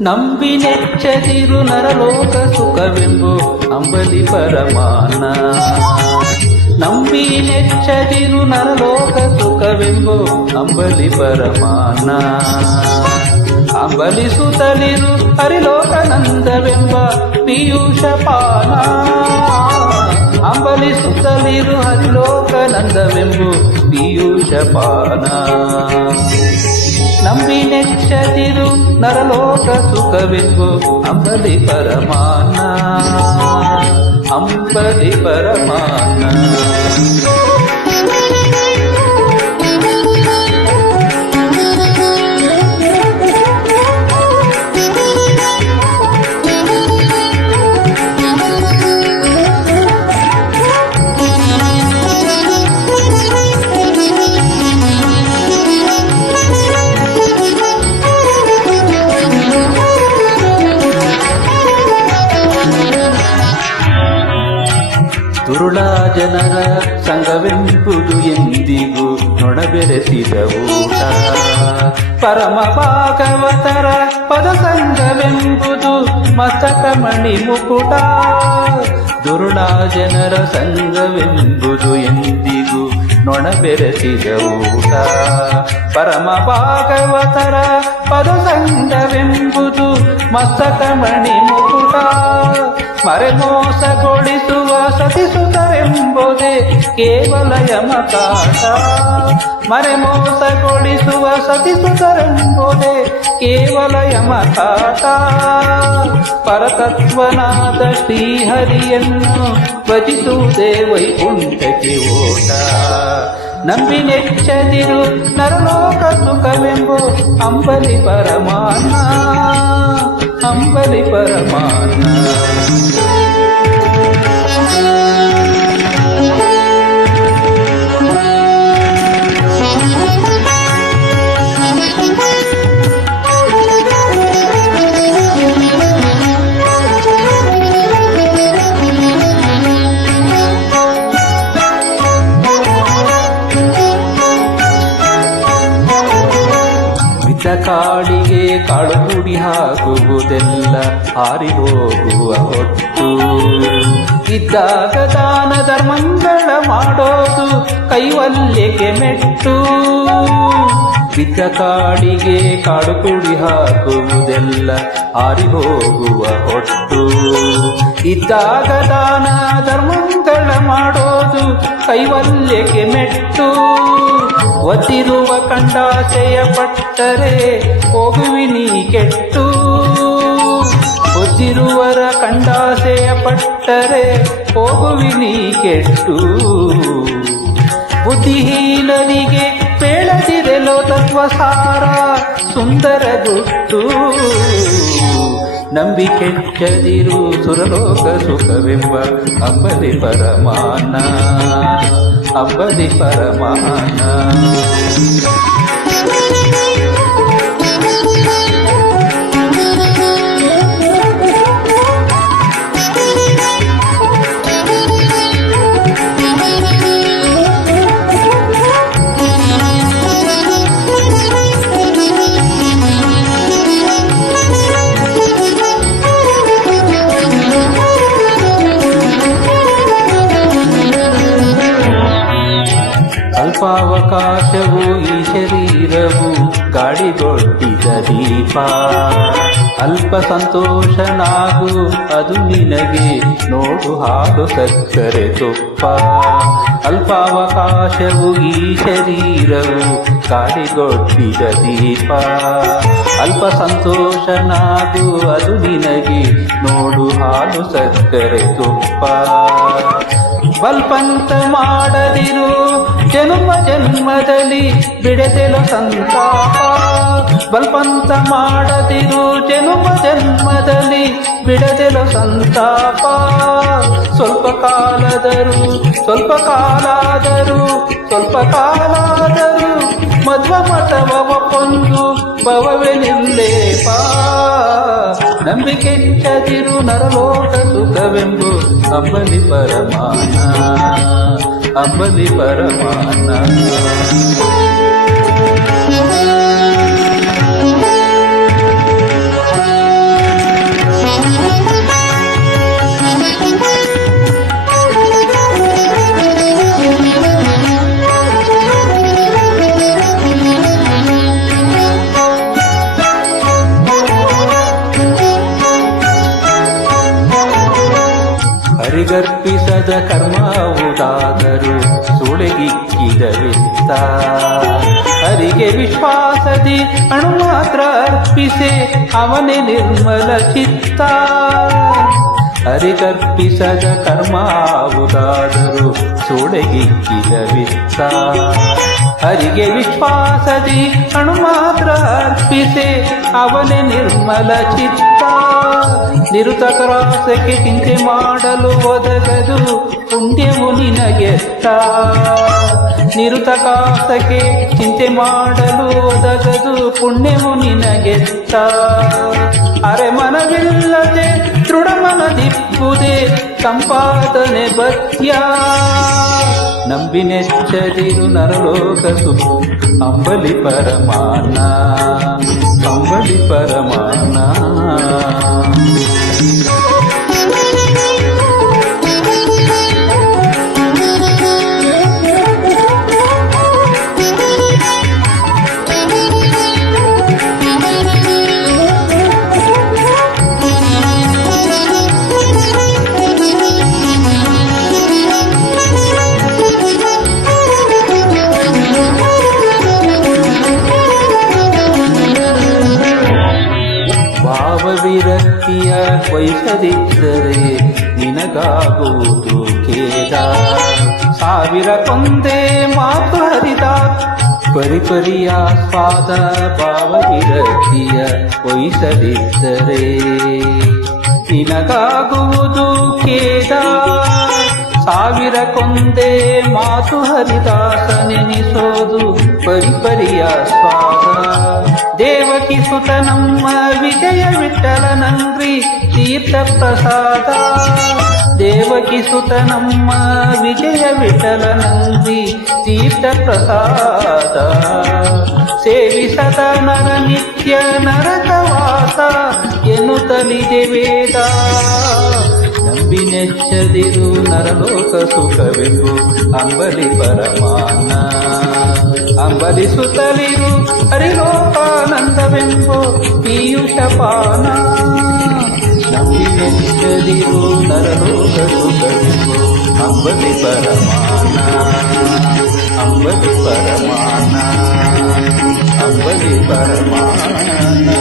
ನಂಬಿ ನೆಚ್ಚದಿರು ನರಲೋಕ ಸುಖವೆಂಬು ಅಂಬಲಿ ಪರಮಾನ. ನಂಬಿ ನೆಚ್ಚದಿರು ನರಲೋಕ ಸುಖವೆಂಬು ಅಂಬಲಿ ಪರಮಾನ. ಅಂಬಲಿಸುತ್ತಲಿರು ಹರಿಲೋಕನಂದವೆಂಬ ಪೀಯೂಷ ಪಾನ. ಅಂಬಲಿಸುತ್ತಲಿರು ಹರಿಲೋಕನಂದವೆಂಬು ಪೀಯೂಷ ಪಾನ. ನಂಬಿ ನೆಚ್ಚದಿರು ನರಲೋಕ ಸುಖವೆಂಬು ಅಂಬಲಿ ಪರಮಾನ. ಅಂಬಲಿ ಪರಮಾನ. ದುರುಳ ಜನರ ಸಂಘವೆಂಬುದು ಎಂದಿಗೂ ನೊಣಬೆರೆಸಿದ ಊಟ. ಪರಮ ಭಾಗವತರ ಪದ ಸಂಘವೆಂಬುದು ಮಸ್ತಕ ಮಣಿ ಮುಕುಟ. ದುರುಳ ಜನರ ಸಂಘವೆಂಬುದು ಎಂದಿಗೂ ನೊಣಬೆರೆಸಿದ ಊಟ. ಪರಮ ಭಾಗವತರ ಪದ ಸಂಘವೆಂಬುದು ಮಸ್ತಕ ಮಣಿ ಮುಕುಟ. ಮರೆಮೋಸಗೊಳಿಸುವ ಸತಿಸುತ್ತರೆಂಬುದೇ ಕೇವಲ ಯಮಕಾಟ. ಮರೆಮೋಸಗೊಳಿಸುವ ಸತಿಸುತ್ತರೆಂಬುದೇ ಕೇವಲ ಯಮಕಾಟ. ಪರತತ್ವನಾದ ಶ್ರೀಹರಿಯನ್ನು ಭಜಿಸುವುದೇ ವೈಕುಂಠಕ್ಕೆ ಓಟ. ನಂಬಿ ನೆಚ್ಚದಿರು ನರಲೋಕ ಸುಖವೆಂಬು ಅಂಬಲಿ ಪರಮಾನ. ಅಂಬಲಿ ಪರಮಾನ. ಕಾಳಿಗೆ ಕಾಳು ಕುಡಿ ಹಾಕುವುದೆಲ್ಲ ಹಾರಿ ಹೋಗುವ ಹೊಟ್ಟು. ಇದ್ದಾಗ ದಾನ ಧರ್ಮಗಳ ಮಾಡೋದು ಕೈವಲ್ಯಕ್ಕೆ ಮೆಟ್ಟು. ಬಿದ್ದ ಕಾಡಿಗೆ ಕಾಡು ಕುಡಿ ಹಾಕುವುದೆಲ್ಲ ಹಾರಿ ಹೋಗುವ ಹೊಟ್ಟು. ಇದ್ದಾಗ ದಾನ ಧರ್ಮಗಳ ಮಾಡೋದು ಕೈವಲ್ಯಕ್ಕೆ ಮೆಟ್ಟು. ಒತ್ತಿರುವ ಕಂಡಾಸೆಯ ಪಟ್ಟರೆ ಹೋಗುವಿ ನೀ ಕೆಟ್ಟು. ಒತ್ತಿರುವರ ಕಂಡಾಸೆಯ ಪಟ್ಟರೆ ಹೋಗುವಿ ನೀ ಕೆಟ್ಟು. ಬುದ್ಧಿಹೀನರಿಗೆ ಬೇಳದಿರಲೋ ತತ್ವಸಾರ ಸುಂದರ ಗುಟ್ಟು. ನಂಬಿ ಕೆಚ್ಚದಿರು ಸುರಲೋಕ ಸುಖವೆಂಬ ಅಂಬಲಿ ಪರಮಾನ. ಅಂಬಲಿ ಪರಮಾನ. ಅಲ್ಪಾವಕಾಶವು ಈ ಶರೀರವು ಗಾಳಿಗೊಡ್ಡಿದ ದೀಪ. ಅಲ್ಪ ಸಂತೋಷನಾಗು ಅದು ನಿನಗೆ ನೋಡು ಹಾಡು ಸಕ್ಕರೆ ತುಪ್ಪ. ಅಲ್ಪಾವಕಾಶವು ಈ ಶರೀರವು ಗಾಳಿಗೊಡ್ಡಿದ ದೀಪ. ಅಲ್ಪ ಸಂತೋಷನಾಗು ಅದು ನಿನಗೆ ನೋಡು ಹಾಡು ಸಕ್ಕರೆ ತುಪ್ಪ. ಬಲ್ಪಂತ ಮಾಡದಿರು ಜನ್ಮ ಜನ್ಮದಲ್ಲಿ ಬಿಡದೆಲು ಸಂತಾಪ. ಬಲ್ಪಂತ ಮಾಡದಿರು ಜನ್ಮ ಜನ್ಮದಲ್ಲಿ ಬಿಡದೆಲು ಸಂತಾಪ. ಸ್ವಲ್ಪ ಕಾಲಾದರೂ ಮಧ್ವ ಮತವ ಕೊಂದು ಭವವೇ ನಿಲ್ಲೇಪ. ನಂಬಿಕೆಂಚದಿರು ನರಲೋಕ ಸುಖವೆಂಬು ಅಂಬಲಿ ಪರಮಾನ, ಅಂಬಲಿ ಪರಮಾನ. ಹರಿಗರ್ಪಿಸದ ಕರ್ಮವುದಾದರೂ ಸುಳೆಗಿಕ್ಕಿದ ವಿತ್ತ. ಹರಿಗೆ ವಿಶ್ವಾಸದಿ ಅಣು ಮಾತ್ರ ಅರ್ಪಿಸೆ ಅವನೇ ನಿರ್ಮಲ ಚಿತ್ತ. ಹರಿಗರ್ಪಿಸದ ಕರ್ಮವುದಾದರೂ ಸುಳೆಗಿಕ್ಕಿದ ವಿತ್ತ. ಹರಿಗೆ ವಿಶ್ವಾಸದಿ ಅಣು ಮಾತ್ರ ಅರ್ಪಿಸೆ ಅವನೇ ನಿರ್ಮಲ ಚಿತ್ತ. ನಿರುತಕರಾಸಕ್ಕೆ ಚಿಂತೆ ಮಾಡಲು ಒದಗದು ಪುಣ್ಯವು ನಿನಗೆತ್ತ. ನಿರುತಕಾಸಕ್ಕೆ ಚಿಂತೆ ಮಾಡಲು ಒದಗದು ಪುಣ್ಯವು ನಿನಗೆತ್ತ. ಅರೆ ಮನವಿಲ್ಲದೆ ದೃಢ ಮನದಿಪ್ಪುದೇ ಸಂಪಾದನೆ ಭಕ್ತ್ಯ. ನಂಬಿನೆಚ್ಚದಿರು ನರಲೋಕ ಸುಖ ಅಂಬಲಿ ಪರಮಾನ, ಅಂಬಲಿ ಪರಮಾನ. ಭಾವವಿರಕ್ತಿಯ ವಹಿಸದಿದ್ದರೆ ನಿನಗಾಗುವುದು ಖೇದ. ಸಾವಿರ ಕೊಂದೆ ಮಾತು ಹರಿದ ಪರಿಪರಿಯ ಸ್ವಾದ. ಭಾವವಿರಕ್ತಿಯ ವಹಿಸದಿದ್ದರೆ ನಿನಗಾಗುವುದು ಖೇದ. ಸಾವಿರ ಕೊಂದೆ ಮಾತು ಹರಿದಾಸ ನೆನಿಸೋದು ಪರಿಪರಿಯ ಸ್ವಾದ. ದೇವಕಿ ಸುತ ನಮ್ಮ ವಿಜಯ ವಿಠಲನಂಗ್ರಿ ತೀರ್ಥ ಪ್ರಸಾದ. ದೇವಕಿ ಸುತ ನಮ್ಮ ವಿಜಯ ವಿಠಲನಂಗ್ರಿ ತೀರ್ಥ ಪ್ರಸಾದ. ಸೇವಿಸದ ನರ ನಿತ್ಯ ನರಕವಾಸ ಎನ್ನುತ್ತಲಿದೆ ವೇದ. ನಂಬಿನೆಚ್ಚದಿರು ನರಲೋಕ ಸುಖವೆಂಬು ಅಂಬಲಿ ಪರಮಾನ. ಅಂಬಲಿಸುತ್ತಲಿರು ಹರಿಲೋಕಾನಂದವೆಂಬು ಪೀಯೂಷಪಾನ. ನಂಬಿನೆಚ್ಚದಿರು ನರಲೋಕ ಸುಖವೆಂಬು ಅಂಬಲಿ ಪರಮಾನ, ಅಂಬಲಿ ಪರಮಾನ, ಅಂಬಲಿ ಪರಮಾನ.